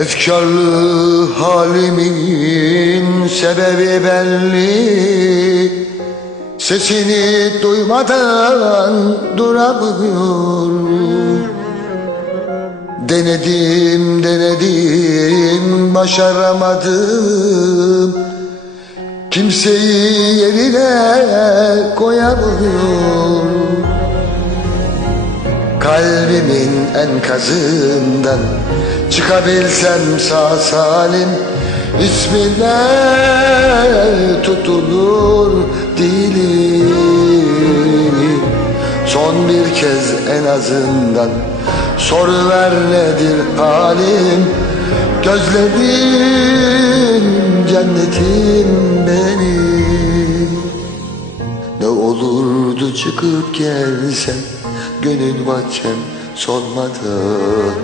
Efkarlı halimin sebebi belli. Sesini duymadan duramıyorum Denedim denedim başaramadım. Kimseyi yerine koyamıyorum Kalbimin enkazından çıkabilsem sağ salim İsmine tutulur dilim. Son bir kez en azından soruver nedir halim? Gözlerim cennetim benim ne olurdu çıkıp gelsen Gönül bahçem solmadan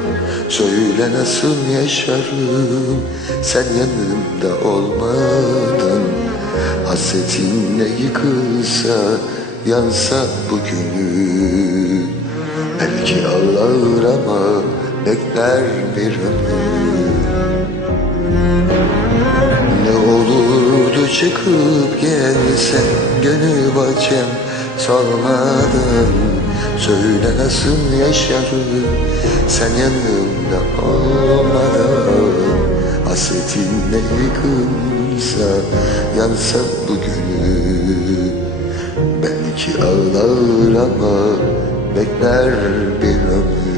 Söyle nasıl yaşarım Sen yanımda olmadan Hasretinle yıkılsa Yansa bu gönül Belki ağlar ama Bekler bir ömür ne olurdu çıkıp gelsen Gönül bahçem sormadan Söyle nasıl yaşarım Sen yanımda olmadan Hasretinle yıkılsa Yansa bu gönül Belki ağlar ama Bekler bir ömür